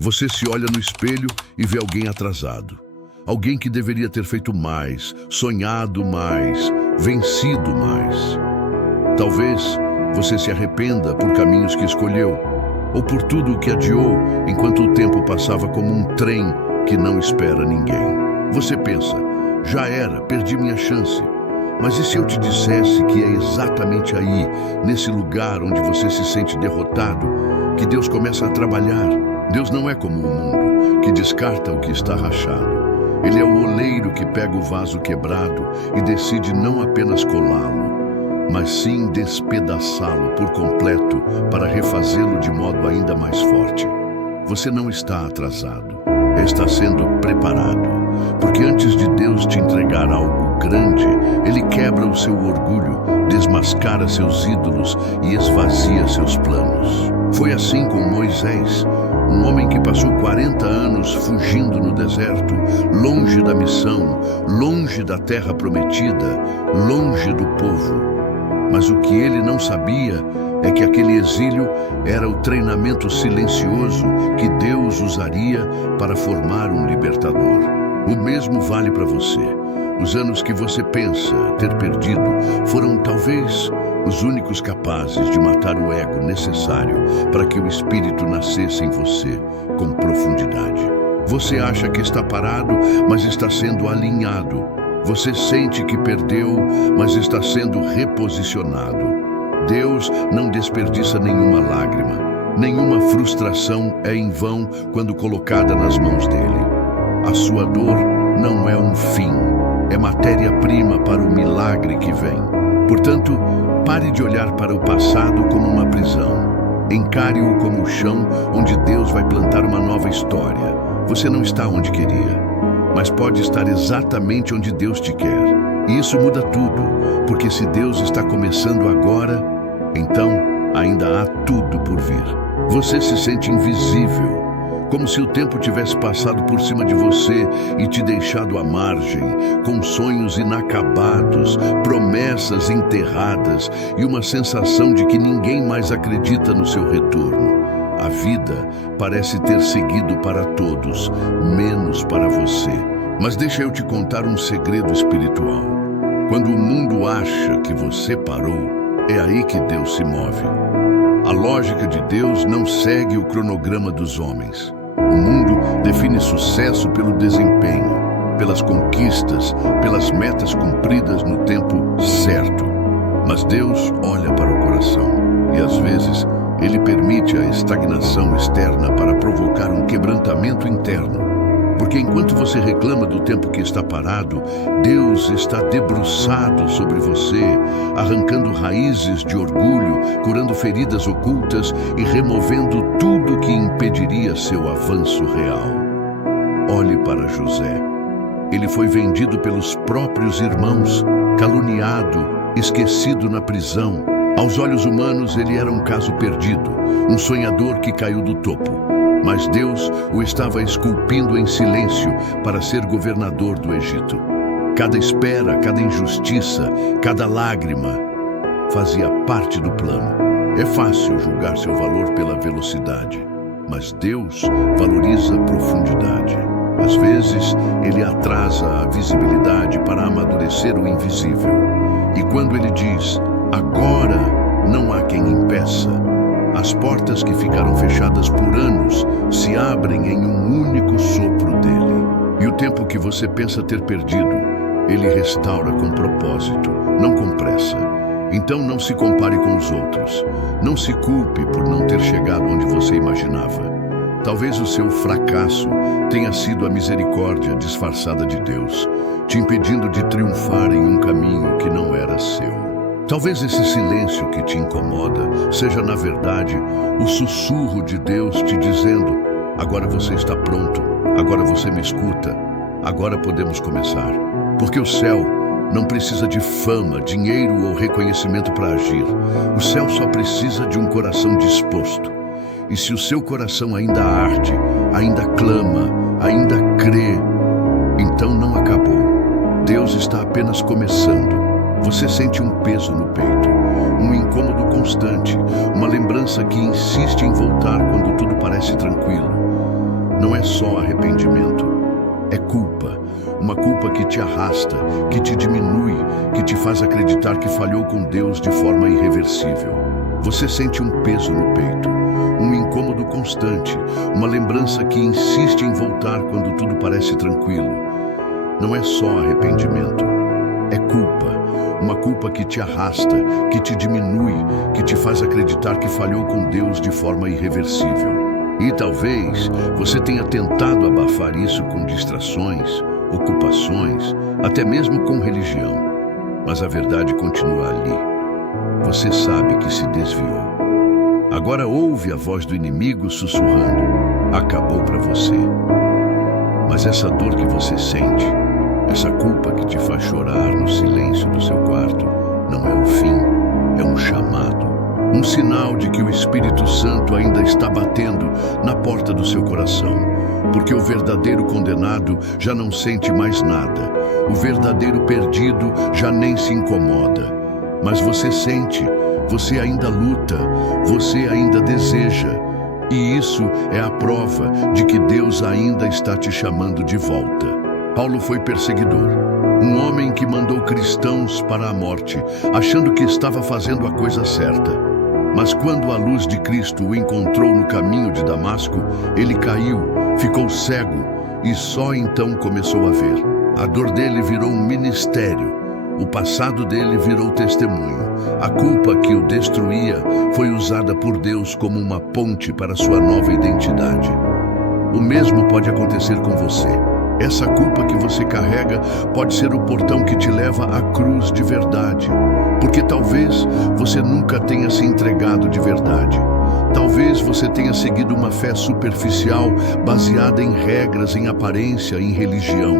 Você se olha no espelho e vê alguém atrasado. Alguém que deveria ter feito mais, sonhado mais, vencido mais. Talvez você se arrependa por caminhos que escolheu, ou por tudo o que adiou enquanto o tempo passava como um trem que não espera ninguém. Você pensa, já era, perdi minha chance. Mas e se eu te dissesse que é exatamente aí, nesse lugar onde você se sente derrotado, que Deus começa a trabalhar? Deus não é como o mundo, que descarta o que está rachado. Ele é o oleiro que pega o vaso quebrado e decide não apenas colá-lo, mas sim despedaçá-lo por completo para refazê-lo de modo ainda mais forte. Você não está atrasado, está sendo preparado, porque antes de Deus te entregar algo grande, Ele quebra o seu orgulho, desmascara seus ídolos e esvazia seus planos. Foi assim com Moisés, um homem que passou 40 anos fugindo no deserto, longe da missão, longe da terra prometida, longe do povo. Mas o que ele não sabia é que aquele exílio era o treinamento silencioso que Deus usaria para formar um libertador. O mesmo vale para você. Os anos que você pensa ter perdido foram talvez os únicos capazes de matar o ego necessário para que o espírito nascesse em você com profundidade. Você acha que está parado, mas está sendo alinhado. Você sente que perdeu, mas está sendo reposicionado. Deus não desperdiça nenhuma lágrima. Nenhuma frustração é em vão quando colocada nas mãos dele. A sua dor não é um fim, é matéria-prima para o milagre que vem. Portanto, pare de olhar para o passado como uma prisão. Encare-o como o chão onde Deus vai plantar uma nova história. Você não está onde queria, mas pode estar exatamente onde Deus te quer. E isso muda tudo, porque se Deus está começando agora, então ainda há tudo por vir. Você se sente invisível, como se o tempo tivesse passado por cima de você e te deixado à margem, com sonhos inacabados, promessas enterradas e uma sensação de que ninguém mais acredita no seu retorno. A vida parece ter seguido para todos, menos para você. Mas deixa eu te contar um segredo espiritual. Quando o mundo acha que você parou, é aí que Deus se move. A lógica de Deus não segue o cronograma dos homens. O mundo define sucesso pelo desempenho, pelas conquistas, pelas metas cumpridas no tempo certo. Mas Deus olha para o coração e, às vezes, Ele permite a estagnação externa para provocar um quebrantamento interno. Porque enquanto você reclama do tempo que está parado, Deus está debruçado sobre você, arrancando raízes de orgulho, curando feridas ocultas e removendo tudo que impediria seu avanço real. Olhe para José. Ele foi vendido pelos próprios irmãos, caluniado, esquecido na prisão. Aos olhos humanos, ele era um caso perdido, um sonhador que caiu do topo. Mas Deus o estava esculpindo em silêncio para ser governador do Egito. Cada espera, cada injustiça, cada lágrima fazia parte do plano. É fácil julgar seu valor pela velocidade, mas Deus valoriza a profundidade. Às vezes, Ele atrasa a visibilidade para amadurecer o invisível. E quando Ele diz, agora não há quem impeça, as portas que ficaram fechadas por anos se abrem em um único sopro dele. E o tempo que você pensa ter perdido, ele restaura com propósito, não com pressa. Então não se compare com os outros. Não se culpe por não ter chegado onde você imaginava. Talvez o seu fracasso tenha sido a misericórdia disfarçada de Deus, te impedindo de triunfar em um caminho que não era seu. Talvez esse silêncio que te incomoda seja, na verdade, o sussurro de Deus te dizendo, agora você está pronto, agora você me escuta, agora podemos começar. Porque o céu não precisa de fama, dinheiro ou reconhecimento para agir. O céu só precisa de um coração disposto. E se o seu coração ainda arde, ainda clama, ainda crê, então não acabou. Deus está apenas começando. Você sente um peso no peito, um incômodo constante, uma lembrança que insiste em voltar quando tudo parece tranquilo. não é só arrependimento, é culpa. Uma culpa que te arrasta, que te diminui, que te faz acreditar que falhou com Deus de forma irreversível. Você sente um peso no peito, um incômodo constante, uma lembrança que insiste em voltar quando tudo parece tranquilo. Não é só arrependimento, é culpa. Uma culpa que te arrasta, que te diminui, que te faz acreditar que falhou com Deus de forma irreversível. E talvez você tenha tentado abafar isso com distrações, ocupações, até mesmo com religião. Mas a verdade continua ali. Você sabe que se desviou. Agora ouve a voz do inimigo sussurrando: acabou para você. Mas essa dor que você sente, essa culpa que te faz chorar no silêncio do seu quarto, não é o fim, é um chamado. Um sinal de que o Espírito Santo ainda está batendo na porta do seu coração. Porque o verdadeiro condenado já não sente mais nada. O verdadeiro perdido já nem se incomoda. Mas você sente, você ainda luta, você ainda deseja. E isso é a prova de que Deus ainda está te chamando de volta. Paulo foi perseguidor, um homem que mandou cristãos para a morte, achando que estava fazendo a coisa certa. Mas quando a luz de Cristo o encontrou no caminho de Damasco, ele caiu, ficou cego e só então começou a ver. A dor dele virou um ministério. O passado dele virou testemunho. A culpa que o destruía foi usada por Deus como uma ponte para sua nova identidade. O mesmo pode acontecer com você. Essa culpa que você carrega pode ser o portão que te leva à cruz de verdade. Porque talvez você nunca tenha se entregado de verdade. Talvez você tenha seguido uma fé superficial, baseada em regras, em aparência, em religião.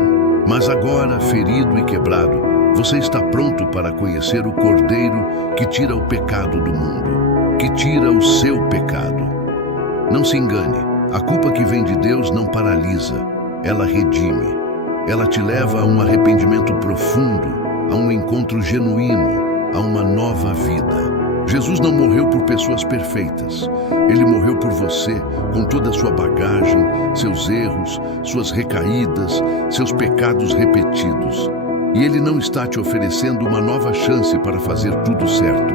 Mas agora, ferido e quebrado, você está pronto para conhecer o Cordeiro que tira o pecado do mundo, que tira o seu pecado. Não se engane, a culpa que vem de Deus não paralisa, ela redime. Ela te leva a um arrependimento profundo, a um encontro genuíno, a uma nova vida. Jesus não morreu por pessoas perfeitas. Ele morreu por você, com toda a sua bagagem, seus erros, suas recaídas, seus pecados repetidos. E Ele não está te oferecendo uma nova chance para fazer tudo certo.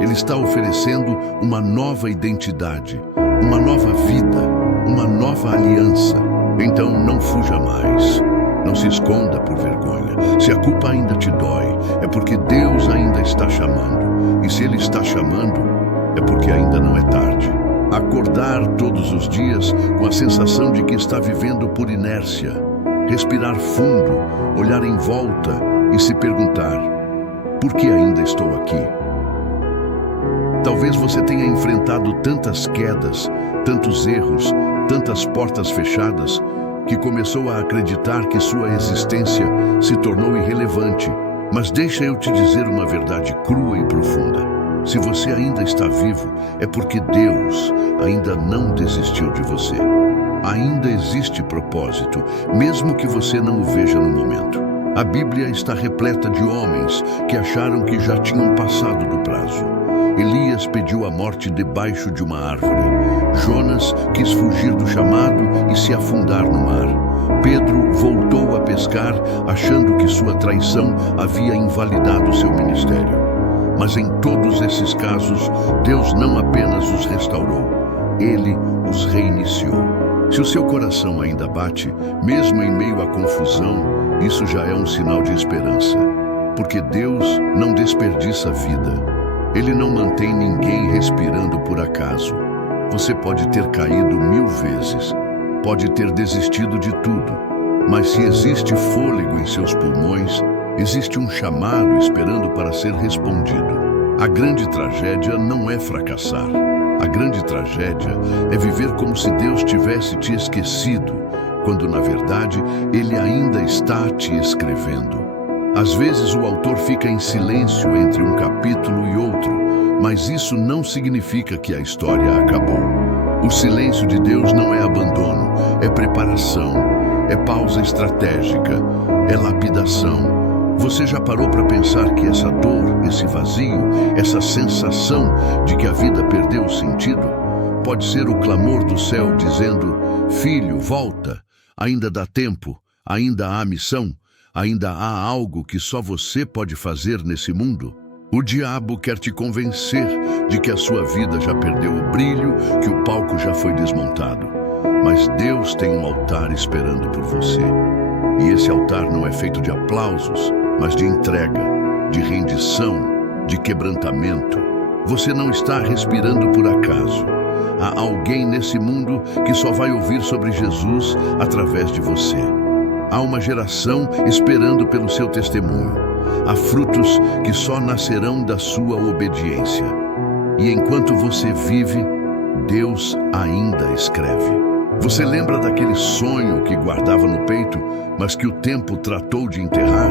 Ele está oferecendo uma nova identidade, uma nova vida, uma nova aliança. Então não fuja mais. Não se esconda por vergonha. Se a culpa ainda te dói, é porque Deus ainda está chamando. E se Ele está chamando, é porque ainda não é tarde. Acordar todos os dias com a sensação de que está vivendo por inércia. Respirar fundo, olhar em volta e se perguntar: por que ainda estou aqui? Talvez você tenha enfrentado tantas quedas, tantos erros, tantas portas fechadas, que começou a acreditar que sua existência se tornou irrelevante. Mas deixa eu te dizer uma verdade crua e profunda. Se você ainda está vivo, é porque Deus ainda não desistiu de você. Ainda existe propósito, mesmo que você não o veja no momento. A Bíblia está repleta de homens que acharam que já tinham passado do prazo. Elias pediu a morte debaixo de uma árvore. Jonas quis fugir do chamado e se afundar no mar. Pedro voltou a pescar, achando que sua traição havia invalidado seu ministério. Mas em todos esses casos, Deus não apenas os restaurou, Ele os reiniciou. Se o seu coração ainda bate, mesmo em meio à confusão, isso já é um sinal de esperança. Porque Deus não desperdiça vida. Ele não mantém ninguém respirando por acaso. Você pode ter caído 1000 vezes, pode ter desistido de tudo, mas se existe fôlego em seus pulmões, existe um chamado esperando para ser respondido. A grande tragédia não é fracassar. A grande tragédia é viver como se Deus tivesse te esquecido, quando na verdade Ele ainda está te escrevendo. Às vezes o autor fica em silêncio entre um capítulo e outro, mas isso não significa que a história acabou. O silêncio de Deus não é abandono, é preparação, é pausa estratégica, é lapidação. Você já parou para pensar que essa dor, esse vazio, essa sensação de que a vida perdeu o sentido, pode ser o clamor do céu dizendo: Filho, volta. Ainda dá tempo, ainda há missão, ainda há algo que só você pode fazer nesse mundo. O diabo quer te convencer de que a sua vida já perdeu o brilho, que o palco já foi desmontado. Mas Deus tem um altar esperando por você. E esse altar não é feito de aplausos, mas de entrega, de rendição, de quebrantamento. Você não está respirando por acaso. Há alguém nesse mundo que só vai ouvir sobre Jesus através de você. Há uma geração esperando pelo seu testemunho. Há frutos que só nascerão da sua obediência. E enquanto você vive, Deus ainda escreve. Você lembra daquele sonho que guardava no peito, mas que o tempo tratou de enterrar?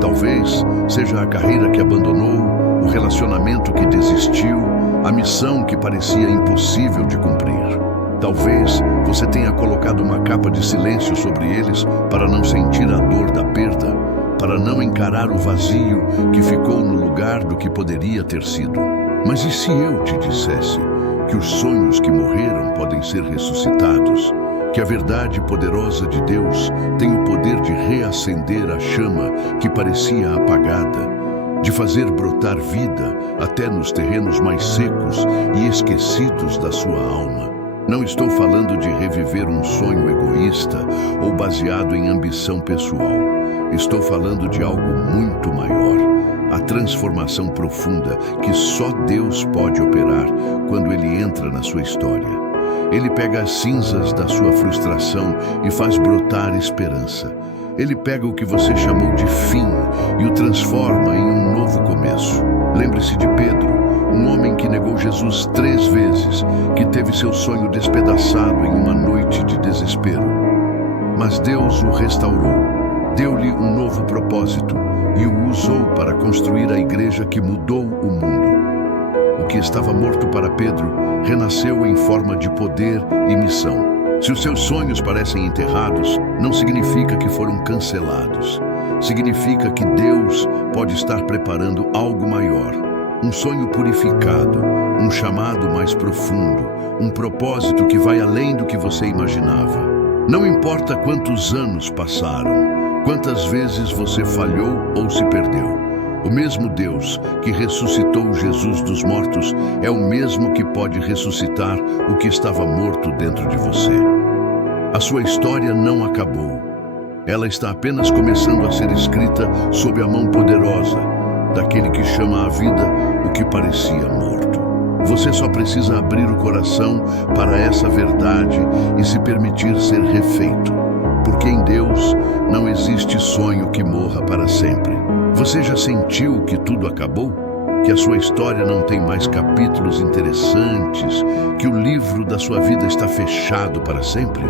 Talvez seja a carreira que abandonou, o relacionamento que desistiu, a missão que parecia impossível de cumprir. Talvez você tenha colocado uma capa de silêncio sobre eles para não sentir a dor da perda, para não encarar o vazio que ficou no lugar do que poderia ter sido. Mas e se eu te dissesse que os sonhos que morreram podem ser ressuscitados, que a verdade poderosa de Deus tem o poder de reacender a chama que parecia apagada, de fazer brotar vida até nos terrenos mais secos e esquecidos da sua alma? Não estou falando de reviver um sonho egoísta ou baseado em ambição pessoal. Estou falando de algo muito maior, a transformação profunda que só Deus pode operar quando Ele entra na sua história. Ele pega as cinzas da sua frustração e faz brotar esperança. Ele pega o que você chamou de fim e o transforma em um novo começo. Lembre-se de Pedro, um homem que negou Jesus 3 vezes, que teve seu sonho despedaçado em uma noite de desespero. Mas Deus o restaurou, deu-lhe um novo propósito e o usou para construir a igreja que mudou o mundo. O que estava morto para Pedro renasceu em forma de poder e missão. Se os seus sonhos parecem enterrados, não significa que foram cancelados. Significa que Deus pode estar preparando algo maior. Um sonho purificado, um chamado mais profundo, um propósito que vai além do que você imaginava. Não importa quantos anos passaram, quantas vezes você falhou ou se perdeu. O mesmo Deus que ressuscitou Jesus dos mortos é o mesmo que pode ressuscitar o que estava morto dentro de você. A sua história não acabou. Ela está apenas começando a ser escrita sob a mão poderosa daquele que chama à vida o que parecia morto. Você só precisa abrir o coração para essa verdade e se permitir ser refeito, porque em Deus não existe sonho que morra para sempre. Você já sentiu que tudo acabou? Que a sua história não tem mais capítulos interessantes? Que o livro da sua vida está fechado para sempre?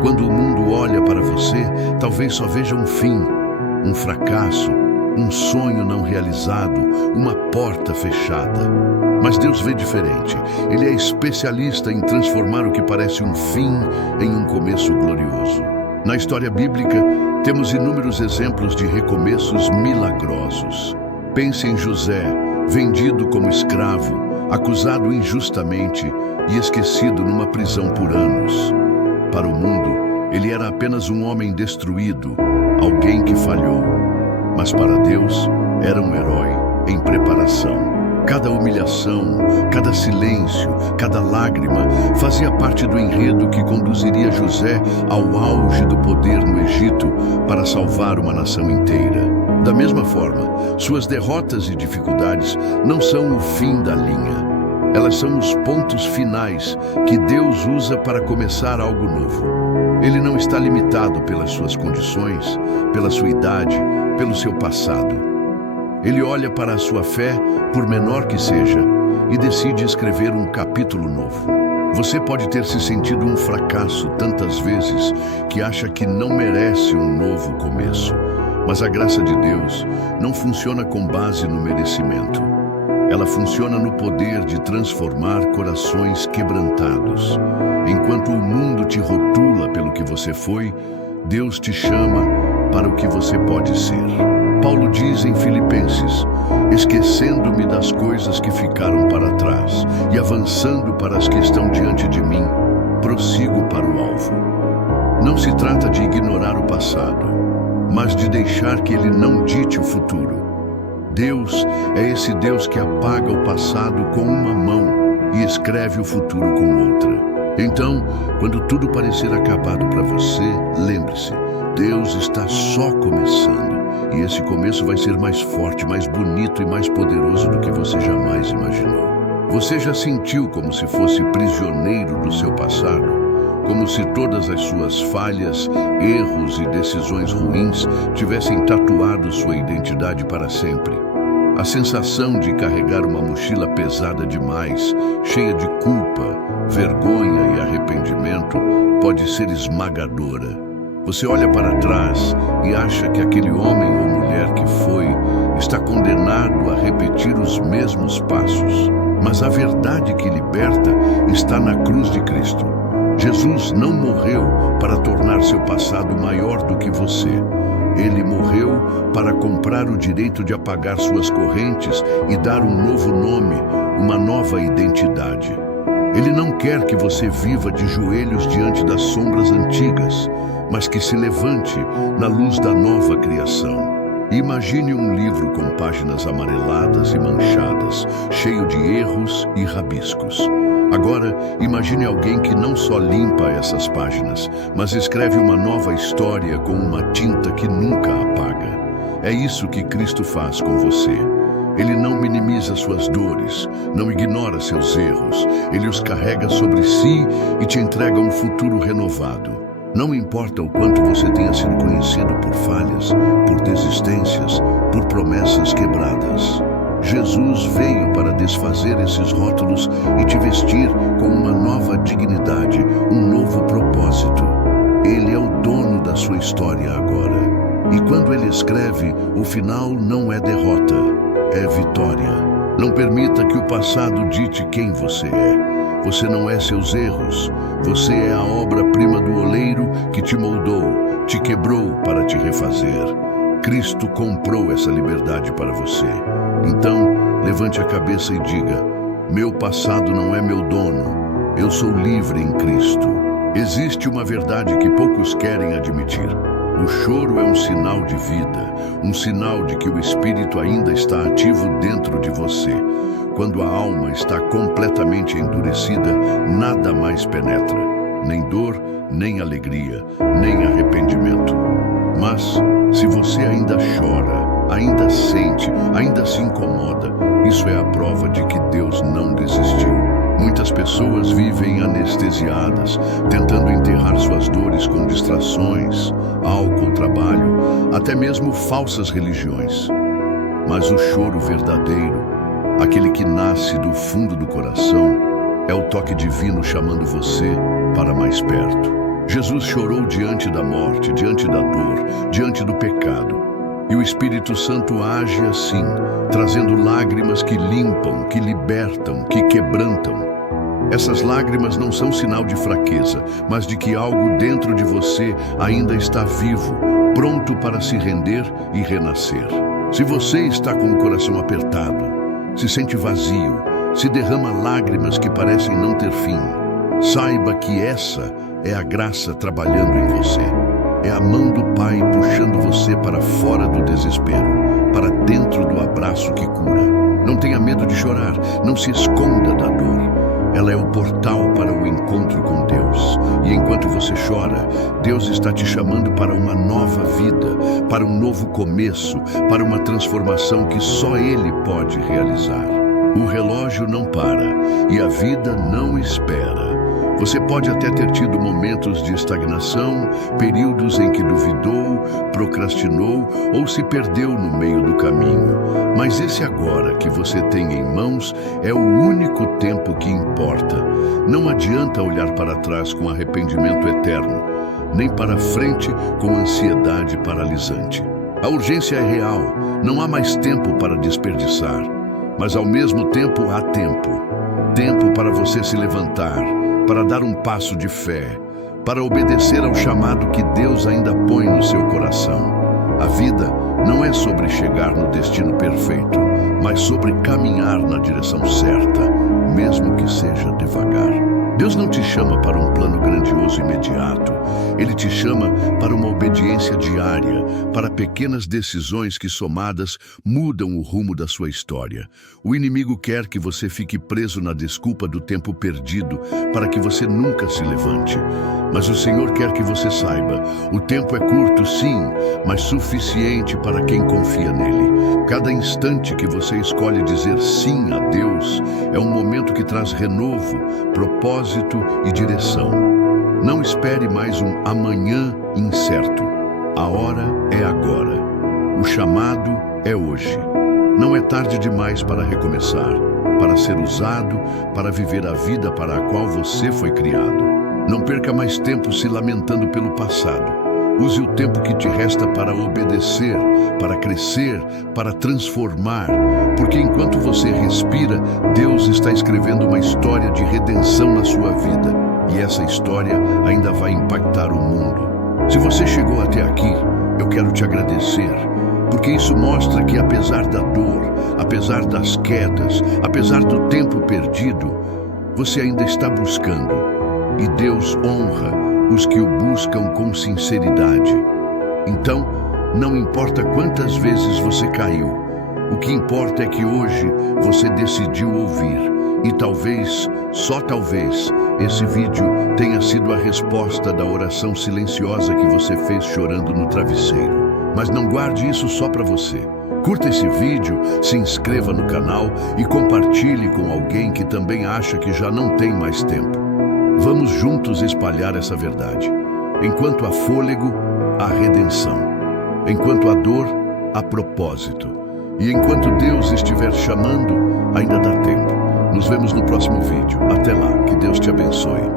Quando o mundo olha para você, talvez só veja um fim, um fracasso, um sonho não realizado, uma porta fechada. Mas Deus vê diferente. Ele é especialista em transformar o que parece um fim em um começo glorioso. Na história bíblica, temos inúmeros exemplos de recomeços milagrosos. Pense em José, vendido como escravo, acusado injustamente e esquecido numa prisão por anos. Para o mundo, ele era apenas um homem destruído, alguém que falhou. Mas para Deus, era um herói em preparação. Cada humilhação, cada silêncio, cada lágrima fazia parte do enredo que conduziria José ao auge do poder no Egito para salvar uma nação inteira. Da mesma forma, suas derrotas e dificuldades não são o fim da linha. Elas são os pontos finais que Deus usa para começar algo novo. Ele não está limitado pelas suas condições, pela sua idade, pelo seu passado. Ele olha para a sua fé, por menor que seja, e decide escrever um capítulo novo. Você pode ter se sentido um fracasso tantas vezes que acha que não merece um novo começo. Mas a graça de Deus não funciona com base no merecimento. Ela funciona no poder de transformar corações quebrantados. Enquanto o mundo te rotula pelo que você foi, Deus te chama para o que você pode ser. Paulo diz em Filipenses: esquecendo-me das coisas que ficaram para trás e avançando para as que estão diante de mim, prossigo para o alvo. Não se trata de ignorar o passado, mas de deixar que ele não dite o futuro. Deus é esse Deus que apaga o passado com uma mão e escreve o futuro com outra. Então, quando tudo parecer acabado para você, lembre-se, Deus está só começando. E esse começo vai ser mais forte, mais bonito e mais poderoso do que você jamais imaginou. Você já sentiu como se fosse prisioneiro do seu passado? Como se todas as suas falhas, erros e decisões ruins tivessem tatuado sua identidade para sempre? A sensação de carregar uma mochila pesada demais, cheia de culpa, vergonha e arrependimento, pode ser esmagadora. Você olha para trás e acha que aquele homem ou mulher que foi está condenado a repetir os mesmos passos. Mas a verdade que liberta está na cruz de Cristo. Jesus não morreu para tornar seu passado maior do que você. Ele morreu para comprar o direito de apagar suas correntes e dar um novo nome, uma nova identidade. Ele não quer que você viva de joelhos diante das sombras antigas, mas que se levante na luz da nova criação. Imagine um livro com páginas amareladas e manchadas, cheio de erros e rabiscos. Agora, imagine alguém que não só limpa essas páginas, mas escreve uma nova história com uma tinta que nunca apaga. É isso que Cristo faz com você. Ele não minimiza suas dores, não ignora seus erros. Ele os carrega sobre si e te entrega um futuro renovado. Não importa o quanto você tenha sido conhecido por falhas, por desistências, por promessas quebradas. Jesus veio para desfazer esses rótulos e te vestir com uma nova dignidade, um novo propósito. Ele é o dono da sua história agora. E quando ele escreve, o final não é derrota, é vitória. Não permita que o passado dite quem você é. Você não é seus erros. Você é a obra-prima do oleiro que te moldou, te quebrou para te refazer. Cristo comprou essa liberdade para você. Então, levante a cabeça e diga: meu passado não é meu dono. Eu sou livre em Cristo. Existe uma verdade que poucos querem admitir. O choro é um sinal de vida, um sinal de que o espírito ainda está ativo dentro de você. Quando a alma está completamente endurecida, nada mais penetra, nem dor, nem alegria, nem arrependimento. Mas, se você ainda chora, ainda sente, ainda se incomoda, isso é a prova de que Deus não desistiu. Muitas pessoas vivem anestesiadas, tentando enterrar suas dores com distrações, álcool, trabalho, até mesmo falsas religiões. Mas o choro verdadeiro, aquele que nasce do fundo do coração, é o toque divino chamando você para mais perto. Jesus chorou diante da morte, diante da dor, diante do pecado. E o Espírito Santo age assim, trazendo lágrimas que limpam, que libertam, que quebrantam. Essas lágrimas não são sinal de fraqueza, mas de que algo dentro de você ainda está vivo, pronto para se render e renascer. Se você está com o coração apertado, se sente vazio, se derrama lágrimas que parecem não ter fim, saiba que essa é a graça trabalhando em você. É a mão do Pai puxando você para fora do desespero, para dentro do abraço que cura. Não tenha medo de chorar, não se esconda da dor. Ela é o portal para o encontro com Deus. E enquanto você chora, Deus está te chamando para uma nova vida, para um novo começo, para uma transformação que só Ele pode realizar. O relógio não para e a vida não espera. Você pode até ter tido momentos de estagnação, períodos em que duvidou, procrastinou ou se perdeu no meio do caminho. Mas esse agora que você tem em mãos é o único tempo que importa. Não adianta olhar para trás com arrependimento eterno, nem para frente com ansiedade paralisante. A urgência é real, não há mais tempo para desperdiçar. Mas ao mesmo tempo há tempo. Tempo para você se levantar, para dar um passo de fé, para obedecer ao chamado que Deus ainda põe no seu coração. A vida não é sobre chegar no destino perfeito, mas sobre caminhar na direção certa, mesmo que seja devagar. Deus não te chama para um plano grandioso imediato. Ele te chama para uma obediência diária, para pequenas decisões que, somadas, mudam o rumo da sua história. O inimigo quer que você fique preso na desculpa do tempo perdido, para que você nunca se levante. Mas o Senhor quer que você saiba, o tempo é curto, sim, mas suficiente para quem confia nele. Cada instante que você escolhe dizer sim a Deus é um momento que traz renovo, propósito e direção. Não espere mais um amanhã incerto. A hora é agora. O chamado é hoje. Não é tarde demais para recomeçar, para ser usado, para viver a vida para a qual você foi criado. Não perca mais tempo se lamentando pelo passado. Use o tempo que te resta para obedecer, para crescer, para transformar. Porque enquanto você respira, Deus está escrevendo uma história de redenção na sua vida. E essa história ainda vai impactar o mundo. Se você chegou até aqui, eu quero te agradecer. Porque isso mostra que apesar da dor, apesar das quedas, apesar do tempo perdido, você ainda está buscando. E Deus honra os que o buscam com sinceridade. Então, não importa quantas vezes você caiu, o que importa é que hoje você decidiu ouvir. E talvez, só talvez, esse vídeo tenha sido a resposta da oração silenciosa que você fez chorando no travesseiro. Mas não guarde isso só para você. Curta esse vídeo, se inscreva no canal e compartilhe com alguém que também acha que já não tem mais tempo. Vamos juntos espalhar essa verdade. Enquanto há fôlego, há redenção. Enquanto há dor, há propósito. E enquanto Deus estiver chamando, ainda dá tempo. Nos vemos no próximo vídeo. Até lá, que Deus te abençoe.